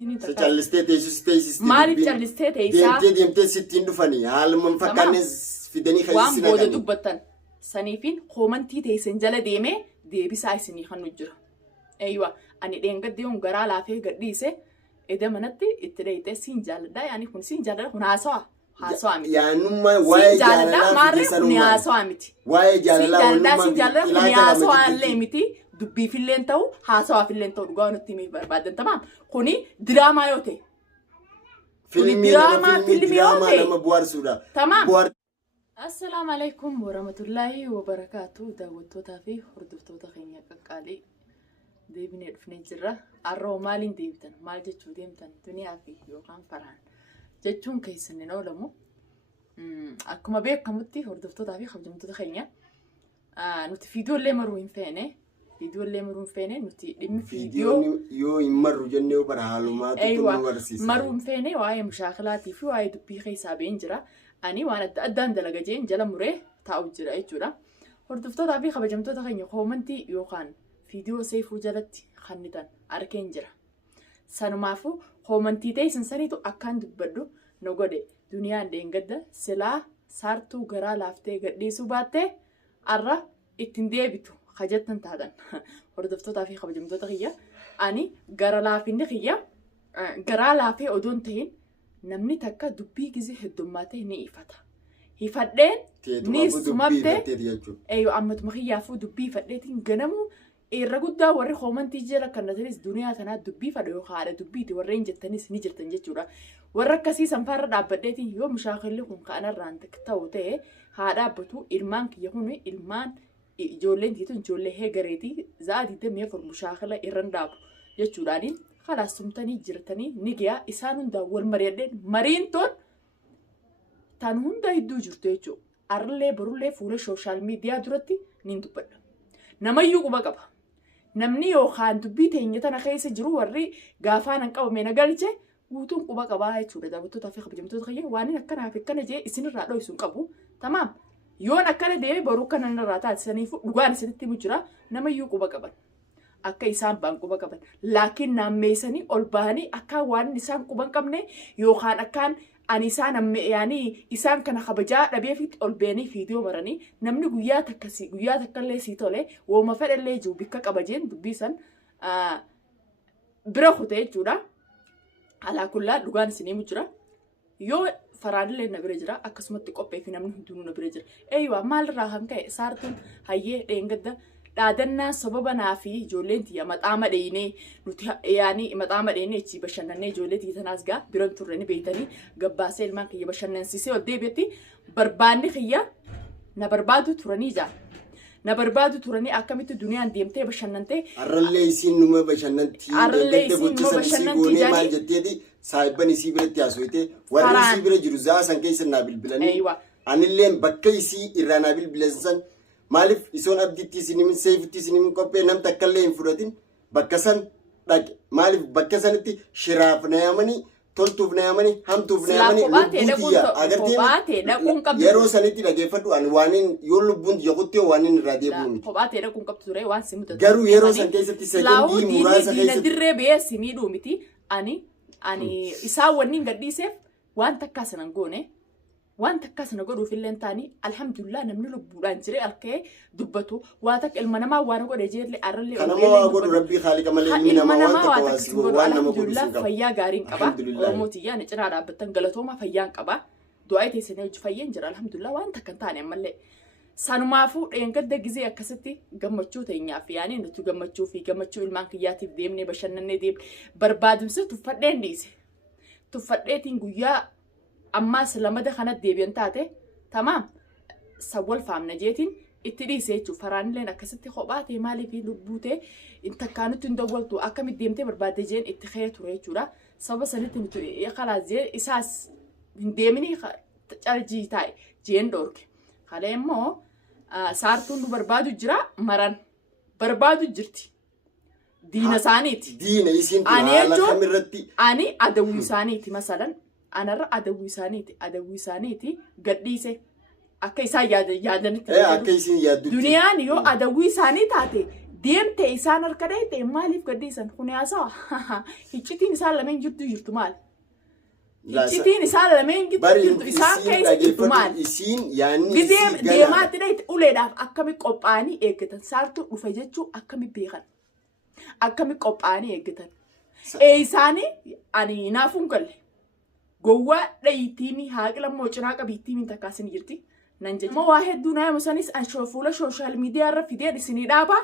Callistee teessistee maaliif callistee teessaa deemtee sittiin dhufanii haaluma fakkaannes fidanii waan booda dubbatan saniifin koomantii teessan jala deemee deebisaa isinii kan jira. Eeywa ani dheengadde yoon garaa laafee gadhiise eda manatti itti dheeyitee siin jaaladha yaani kun siin jaaladha kun haasawaa miti. Yaanummaa waa'ee jaaladha maarree kun haasawaa miti. Waa'ee jaalalaa siin jaaladha kun haasawaa illee miti. Dubbiifilleen ta'u haasawaafilleen ta'u dhugaa nutti himee barbaadan tamaam kuni diraamaa yoo ta'e filmii nama bu'aarsuudha tamaam. Assalaamu alaikum warahmatullahi wabarakatuh daawwattootaa fi hordoftoota keenya qaqqaalii deebinee dhufnee jirra. Arroo maaliin deebitan maal jechuu deemtan duniyaa fi yookaan faraan jechuun keessan hin oolamu. Akkuma beekamutti hordoftootaa fi kabajamtoota keenya nuti viidiyoolee maruu hin feene. Viidiyoolee maruu hin feene nuti dhimmi viidiyoo yoo hin marru jennee bara haalumaatu nu barsiisa. Maruu hin feene waa'ee mushaakilaatii fi waa'ee dubbii keessaa ba'een jira. Ani waan adda addaan dalaga jeen jala muree taa'u jira jechuudha. Hordoftootaa fi kabajamtoota keenya koomantii yookaan viidiyoo seefuu jalatti kannitan arkeen jira. Sanumaafuu koomantii teessan saniitu akkaan dubbadhu nu godhe duniyaan dheengadda silaa saartuu garaa laaftee gadhiisuu baattee arra ittiin deebitu. Hajatan taatan hordoftootaa fi kabajamtoota kiyya ani gara laafinni kiyya garaa laafee odoon ta'in namni takka dubbii gizee heddummaatee ni ifata. Hifadheen ni sumabdee eeyyoo ammatuma kiyyaafuu dubbii fadheetiin ganamu irra guddaa warri koomantii jala kannatanis duniyaa tanaa dubbii fadha yoo haadha dubbiiti warreen jettanis ni jirtan jechuudha. Warra akkasii sanfaarra dhaabbadheetiin yoo mushaakilli kun ka'anarraan ta'u ta'e haa dhaabbatu ilmaan kiyya kun ilmaan ijoolleen tiitun ijoollee heegareetii za'aatii damee mushaakila irran dhaabu jechuudhaani kalaas sumtanii jirtanii ni giyaa isaan hundaa wal mari'adheen mariin toon tan hunda hedduu jirtu jechuudha. Arrillee barullee fuula sooshaal miidiyaa duratti ni dubbadha. Namayyuu quba qaba. Namni yookaan dubbii teenya tana keessa jiru warri gaafaan hin qabame na galche guutuun quba qabaa jechuudha. Daawwattootaa fi kabajamtoota kiyya waan akkanaaf akkana jee isinirraa dho'isu hin qabu. Tamaam. Yoon akkana deemee baruu kana irraa taasisaniif dhugaan isinitti himu jira namayyuu quba qaban akka isaan baan quba qaban laakiin naammeessanii ol bahanii akka waan isaan quba hin qabne yookaan akkaan ani isaan yaanii isaan kana kabajaa dhabeefitti ol beenii viidiyoo maranii namni guyyaa takkallee sii tole wooma fedhallee jiru bikka qabajeen dubbisan bira kutee jechuudha. Alaakullaa dhugaan isinii himu jira yoo faraadillee na bira jira akkasumatti qophee fi namni hundinuu na bira jira. Eeyyuu maalirraa kan ka'e saartuun hayyee dheengadda dhaadannaa sababa naa fi ijoolleen tiyya maxaa madheeyinee nuti yaanii maxaa madheeyinee ichi bashannannee ijoollee tiyya tanaas gaa biran turreni beeytanii gabbaasee ilmaan kiyya bashannansiisee ol deebi'etti barbaanni kiyya na barbaadu turanii jaa. Na barbaadu turanii akkamitti duniyaan deemtee bashannantee arrallee isiin numa bashannantii deeggartee gochisan goonee maal jetteeti saayibban isii biratti haasofte warri isii bira jiru zaasan keessa naa bilbilanii anilleen bakka isii irraa naa bilbilan maaliif isoon abdiitti isiniin seefitti isiniin qophee namni takkallee hin fudhatin bakka san dhaqe maaliif bakka sanitti shiraaf na yaamanii toltuuf na yaamanii hamtuuf na yaamanii lubbuutiyya agartee yeroo sanitti dhageeffadhu ani waanin yoo lubbuun yokutti waanin irraa deebi'u miti. Kophaatee dhaquun qabdu ture waan si mudatu. Garuu yeroo san keessatti sekondii muraasa keessatti dirree biyya si miidhuu miti ani isaan wanniin gadhiiseef waan takkaa sanan goone waan takkaa sana godhuufillee taanii alhamdulillah namni lubbuudhaan jiree alkee dubbatu waa takka ilma namaa waan godhe jeerlee arrallee kanama waa godhu rabbii haaliqa malee ilmi namaa waan takka waasi waan nama godhu sin qaba. Fayyaa gaariin qaba oromootiyyaan cinaa dhaabbattan galatooma fayyaan qaba du'aa teessanii hojii fayyeen jira alhamdulillah waan takka hin taane ammallee. Sanumaafuu dheengadda gizee akkasitti gammachuu teenyaaf yaanii nuti gammachuu fi gammachuu ilmaan kiyyaatiif deemnee bashannannee deemnee barbaadumsa tuffadheen dhiise. Tuffadheetiin guyyaa ammaas lamada kanatti deebi'an taate tamaam sawwal faamna jeetiin itti dhiise jechuudha. Faraanilleen akkasitti kophaa ta'e maaliif lubbuu ta'e intakkaanutti hin dawwaltu akkamitti deemtee barbaadde jeen itti ka'ee ture jechuudha. Sababa sanitti nuti kalaas jee isaas hin deemini carjii taa'e jeen dhoorge. Haala immoo saartuun nu barbaadu jira maran barbaadu jirti. Diina isaaniiti. Diina isiin haala kamirratti. Ani adawwii isaaniiti masalan. Anarra adawwii isaaniiti gadhiise akka isaan yaadanitti. Akka isin yaaddutti. Duniyaan yoo adawwii isaanii taate deemte isaan harka dheete maaliif gadhiisan kun yaasawa iccitiin isaan lameen jirtu maal iccitiin isaan lameen jirtu isaan keessa jirtu maal isiin yaanni isii deemaatti dheete uleedhaaf akkami qophaa'anii eeggatan saartuu dhufa jechuu akkami beekan akkami qophaa'anii eeggatan isaanii ani naafuun galle gowwaa dhayitiin haaqila moocinaa qabiittiin takkaasin jirti nan jechuun waa hedduu naa yamusanis an fuula sooshaal miidiyaa irra fideen isinii dhaabaa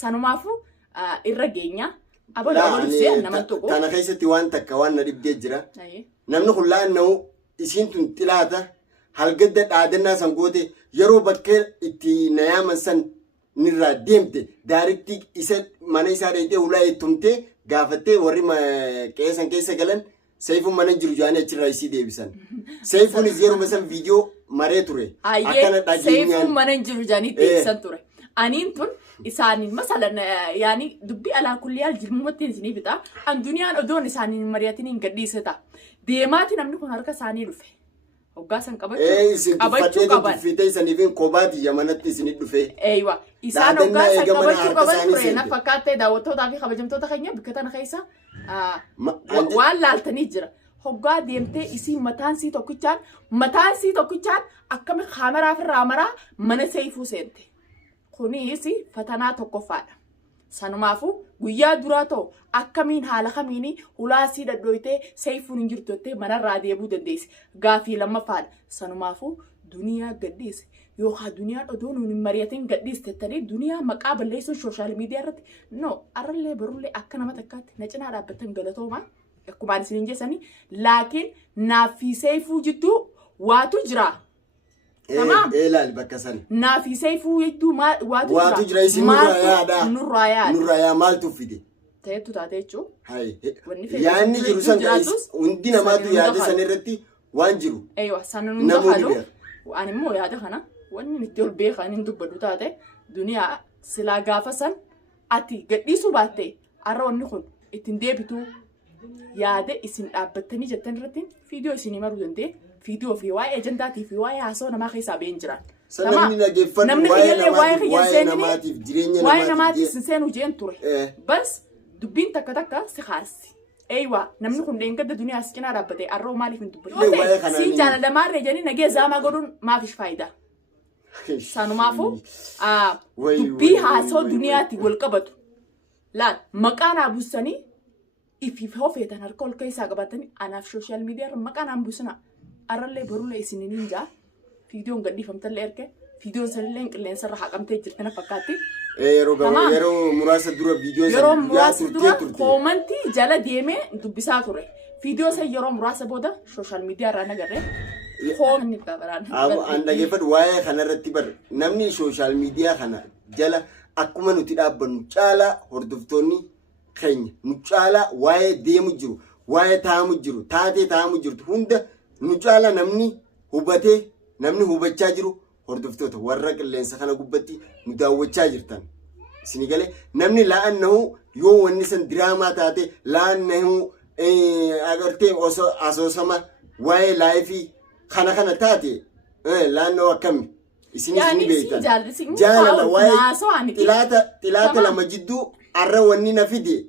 sanumaafu irra geenya abaluu nama tokko kana keessatti waan takka waan na dhibdee jira namni kun laanna'u isiin tun xilaata halgadda dhaadannaa san goote yeroo bakka itti na yaaman san nirraa deemte daariktii isa mana isaa dheedhee ulaa eettumtee gaafattee warri qeessan keessa galan Seifuun mana jiru jaanii achirraa isii deebisan. Seifuunis yeroo san viidiyoo maree ture. Akkana dhageenyaan. Seifuun mana jiru jaanii deebisan ture. Aniin tun isaaniin masalan yaani dubbii alaa kulliyaal jirmumatti isinii fita. An duniyaan odoon isaaniin mari'atiniin gadhiise ta'a. Deemaati namni kun harka isaanii dhufe. Hoggaa san qabachuu qaban. Tuffitee isaniifin kobaati yamanatti isinii dhufe. Eeywa. Isaan hoggaa san qabachuu qaban ture. Na fakkaattee daawwattootaa fi kabajamtoota keenya bikka tana keessa. Waan laaltanii jira hoggaa deemtee isii mataan sii tokkichaan akkami kaameraa ofirraa maraa mana Seifuu seente kunis fatanaa tokkoffaadha sanumaafuu guyyaa duraa ta'u akkamiin haala kamiin ulaasii dhadhooytee Seifuun hin jirtottee manarraa deebuu dandeessi gaafii lammaffaadha sanumaafuu duniyaa gadhiise yookaan duniyaan odoo nuun hin mari'atin gadhiistettanii duniyaa maqaa balleessuun sooshaal miidiyaa irratti no arrallee barullee akka nama takkaatti na cinaa dhaabbatan galatoomaa akkumaan isin hin jessanii laakiin naafii Seifuu jidduu waatu jira. Tamam. Laal bakka san. Naafii Seifuu jidduu waatu jira isin nurraa yaada maaltu fide. Ta'etu taate jechuun. Yaanni jiru san hundi namaatu yaada san irratti waan jiru. Eeywa sanan hunda haaluu ani immoo yaada kana wanni itti ol beekan hin dubbadhu taate duniyaa silaa gaafa san ati gadhiisuu baatte arra wanni kun ittiin deebituu yaada isin dhaabbattanii jettan irratti viidiyoo isinii maruu danda'e viidiyoo fi waa'ee ajandaatii fi waa'ee haasoo namaa keessaa ba'een jiran. Namni dhageeffatu waa'ee namaatiif jireenya waa'ee namaatiif seenuu jeen ture. Bas dubbiin takka si haasti. Eeywa namni kun dheengadda duniyaa as cinaa dhaabbatee arroo maaliif hin dubbatu? Siin jaalalamaa janii nagee zaamaa godhuun maafish faayidaa? Sanumaafuu dubbii haasoo duniyaatti wal qabatu. Laal maqaa naa buusanii ifi hofeetan harka ol keessaa qabatanii anaaf sooshaal miidiyaa irra maqaa naan buusana. Arrallee barullee isiniin jaa viidiyoon gadhiifamtallee erge viidiyoon sanillee qilleensa irra haqamtee jirti na fakkaatti. Yeroo muraasa dura viidiyoo yeroo muraasa dura koomantii jala deemee dubbisaa ture. Viidiyoo san yeroo muraasa booda sooshaal miidiyaa irraa nagarree koomanni qabaraan. An dhageeffadhu waa'ee kanarratti bar namni sooshaal miidiyaa kana jala akkuma nuti dhaabbannu caalaa hordoftoonni keenya nu caalaa waa'ee deemu jiru waa'ee taa'amu jiru taatee taa'amu jirtu hunda nu caalaa namni hubatee namni hubachaa jiru. Hordoftoota warra qilleensa kana gubbatti nu daawwachaa jirtan isin galee namni laannahu yoo wanni san diraamaa taate laannahu agartee asoosama waa'ee laayifii kana taate laannahu akkami isin beektan jaalala waa'ee xilaata lama jidduu arra wanni na fide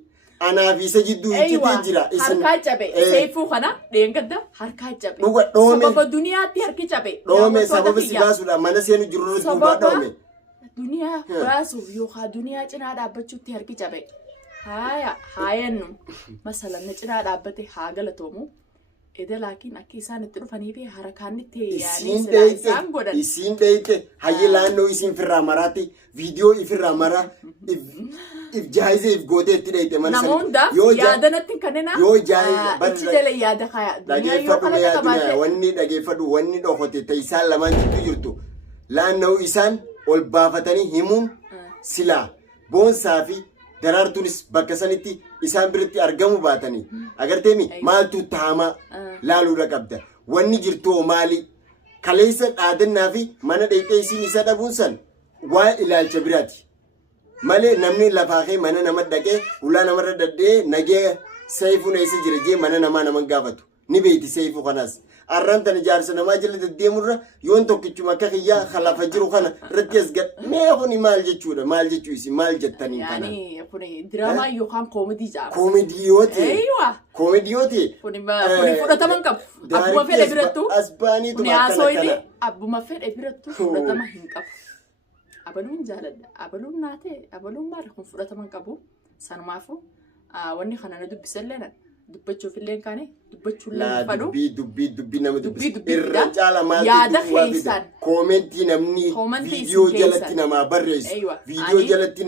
anaaf isa jidduu hiikitee jira isin harkaa cabe Seifuu kana dheengadda harkaa cabe sababa duniyaatti harki cabe dhoome sababa si baasuudha mana seenu jiru duubaa dhoome duniyaa baasuuf yookaan duniyaa cinaa dhaabbachuutti harki cabe haayannu masalan na cinaa dhaabbate haa galatoomu eda laakiin akka isaan itti dhufanii fi harkaan itti yaanii isaan godhan isiin dheeyte hayyi laannoo isiin firraa maraatti viidiyoo ifirraa maraa if jaayizee if gootee itti dheeyte mana sana namoota yaadanatti kannena ichi jala yaada kaya dhageeffadhu wanni dhageeffadhu wanni dhokote ta isaan lamaan jidduu jirtu laannoo isaan ol baafatanii himuun silaa boonsaa fi daraartuunis bakka sanitti isaan biratti argamu baatanii agarteemi maaltu taama laaluudha qabda wanni jirtu maali kaleessa dhaadannaa fi mana dheeyxee isiin isa dhabuun san waa ilaalcha biraati. Malee namni lafaa kee mana nama dhaqee ulaa namarra daddee nagee Seifuun eessa jira jee mana namaa nama gaafatu ni beeyti seefu kanas arran tan jaarsa namaa jala deddeemurra yoon tokkichuma akka kiyyaa khalafa jiru kana irratti as gad mee kuni maal jechuudha maal jechuu isi maal jettanii kana yani kuni drama yookaan koomedii jaa koomediyooti aywa koomediyooti kuni fudhataman qabu abbuma fedhe birattu asbaanii kuni haasoyni abbuma fedhe birattu fudhatama hin qabu abaluun jaaladha abaluun naate abaluun maal kun fudhataman qabu sanumaafu wanni kana na dubbisallee dubbachuuf illee kaane dubbachuun illee fadhu dubbii nama dubbisu irra caala maal yaada keessan koomentii namni viidiyoo jalatti nama barreessu viidiyoo jalatti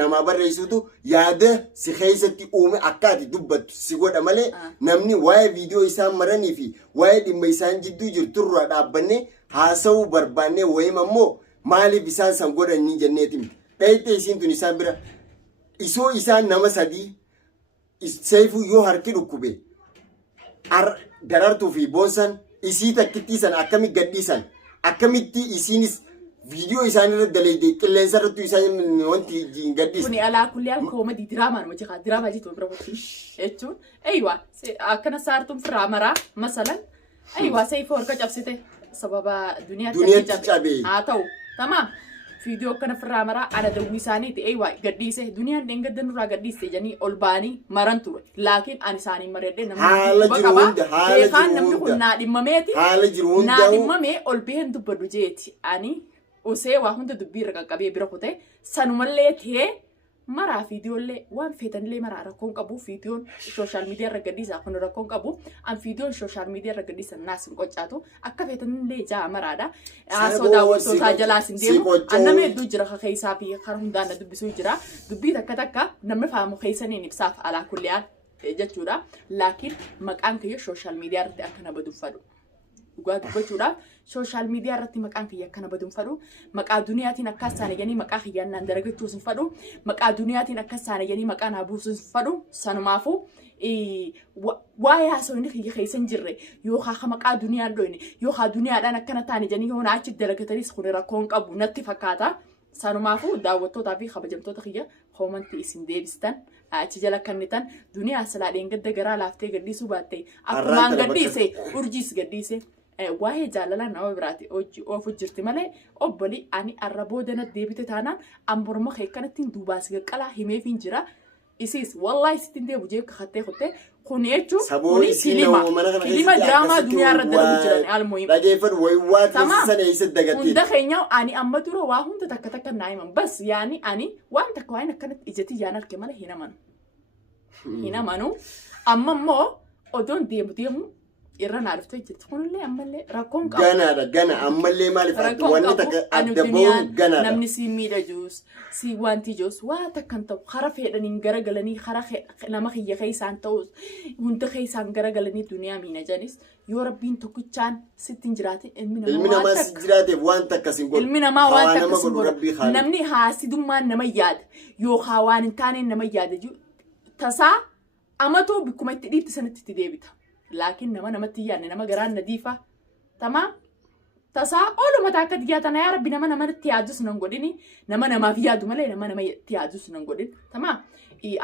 nama barreessutu yaada si keessatti uume akkaati dubbattu si godha malee namni waa'ee viidiyoo isaan maranii fi waa'ee dhimma isaan jidduu jirturraa dhaabbannee haasa'uu barbaannee wayim ammoo maaliif isaan san godhanii jenneetiin dhayitee isiin tun isaan bira isoo isaan nama sadii seefu yoo harki dhukkube darartuu fi boonsan isii takkitti san akkamitti gadhiisan akkamitti isiinis viidiyoo isaanirra daleeyde qilleensa irrattu isaan wanti gadhiisan kuni alaa kulliyaan koomedii diraamaan wajjin diraamaa jitu bira booti jechuun aywa akkana saartuun firaa maraa masalan aywa seefu harka cabsite sababa duniyaatti cabee haa ta'u tamaam video kana firaa maraa ana dawwii isaaniiti aywa gadhiise duniyaan dhengaddan irraa gadhiiste janii ol baanii maran ture laakiin ani isaanii mareedhe namni kun naa dhimmameeti naa dhimmamee ol baheen dubbadhu jeeti ani usee waa hunda dubbii irra qaqqabee bira kute sanumallee ta'ee maraa viidiyoollee waan feetanillee maraa rakkoon qabu viidiyoon sooshaal miidiyaa irra gadhiisaa kun rakkoon qabu an viidiyoon sooshaal miidiyaa irra gadhiisan naas hin qoccaatu akka feetanillee jaa maraadha haasoo daawwattootaa jalaas hin deemu annama hedduu jira keessaa fi kan hundaan na dubbisuu jira dubbii takka namni faamu keessaniin ibsaaf alaa kulliyaan jechuudha laakiin maqaan kiyya sooshaal miidiyaa irratti akka na baduuf fadhu dhugaa dubbachuudhaaf sooshaal miidiyaa irratti maqaan kiyya akka na baduun fadhu maqaa duniyaatiin akka isaanii janii maqaa kiyyaan naan daragachuus hin fadhu maqaa duniyaatiin akka isaanii janii maqaa naa buusuus hin fadhu sanumaafu waa'ee haasawni kiyya keessan jirre yookaan maqaa duniyaan dhoyne yookaan duniyaadhaan akkana taane janii yoo naachi dalagatanis kun rakkoon qabu natti fakkaata sanumaafu daawwattootaa fi kabajamtoota kiyya koomantii isin deebistan achi jala kannitan duniyaa salaadheen gadda garaa laaftee gadhiisuu baatte akkumaan gadhiise urjiis gadhiise waa'ee jaalalaa nama biraati oofu jirti malee obboli ani arra boodana deebite taanaan amborma kee kanattiin duubaas gaqqalaa himeefiin jira isiis wallahi sittiin deebu jee kakkattee kutte kun jechuun kuni filima diraamaa duniyaa irra dalagu jiran almuhim dhageeffadhu wayiwaa teessisan eessatti dagattee hunda keenya ani amma dura waa hunda takka naa himan bas yaani ani waan takka waan akkanatti ijatti yaan arge malee hin amanu amma immoo odoon deemu irra naa dhuftee jirti kunillee ammallee rakkoon qabu gana ammallee maaliif wanni takka adda ba'uun gana namni si miidhajuus si wanti joos waa takkan ta'u hara fedhaniin garagalanii hara nama kiyya keessaan ta'us hunda keessaan garagalanii duniyaa miina janis yoo rabbiin tokkichaan sittiin jiraate ilmi namaa si jiraateef waan takka sin godhu ilmi namaa waan takka sin godhu namni haasidummaan nama yaada yookaan waan hin taaneen nama yaada tasaa amatuu bikkuma itti dhiibti sanatti itti deebita. laakiin namatti yaanne nama garaan nadiifa tamaa tasaa ooluma taakka diyaatana yaa rabbi namatti yaadus nan godhini namaaf yaadu malee namatti yaadus nan godhin tamaa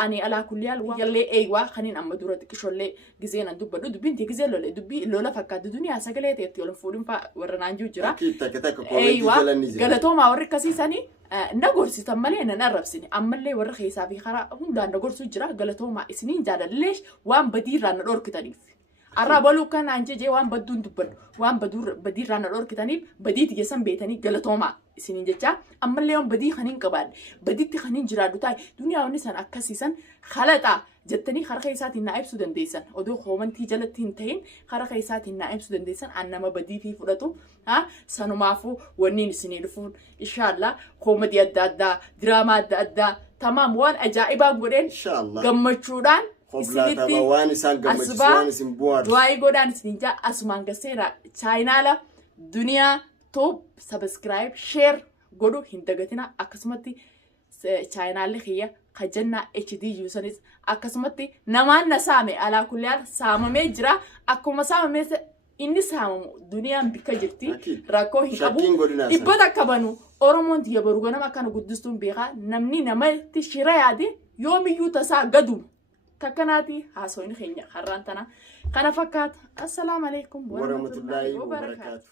ani alaa kulliyaal yallee eeywaa kaniin amma dura xiqqishollee gizee nan dubbadhu dubbinti gizee dubbii lola fakkaatu duniyaa sagalee ta'etti ol fuudhin faa warra naan jiru jira eeywaa galatoomaa warri akkasiisanii na gorsitan malee nan arrabsini ammallee warra keessaa fi karaa hundaan na gorsuu jira galatoomaa isiniin jaalallee waan badiirraa na dhorkitaniif. arraa baluu kanaan jejee waan badduun dubbadhu waan badiirraa na dhorkitaniif badiitti geessan beetanii galatoomaa isiniin jechaa ammallee waan badii kaniin qabaadhe badiitti kaniin jiraadhu taa'e duniyaa wanni san akkasiisan khalaxaa jettanii harka isaatiin naa ibsuu dandeessan odoo koomantii jalatti hin ta'in harka isaatiin naa ibsuu dandeessan an nama badii fi fudhatu sanumaafuu wanniin isinii dhufuun inshaallah koomadii adda addaa diraamaa adda addaa tamaam waan ajaa'ibaa godheen gammachuudhaan isinitti waan isaan gammachiisu waan isin bu'aadha du'aayi godhaan isin jaa asumaan gaseera chaayinaala duniyaa top subscribe share godhu hin dagatina akkasumatti chaayinaalli kiyya kajannaa HD yuusanis akkasumatti namaan na saame alaa kulliyaan saamamee jira akkuma saamamee inni saamamu duniyaan bikka jirti rakkoo hin qabu dhibbata akka banu oromoon tiyya baru ganama akkana guddistuun beekaa namni namatti shira yaade yoomiyyuu tasaa gadumu takkanaati haasoyni keenya har'aan tana kana fakkaata. Assalaamu alaikum warahmatullaahi wabarakaatu.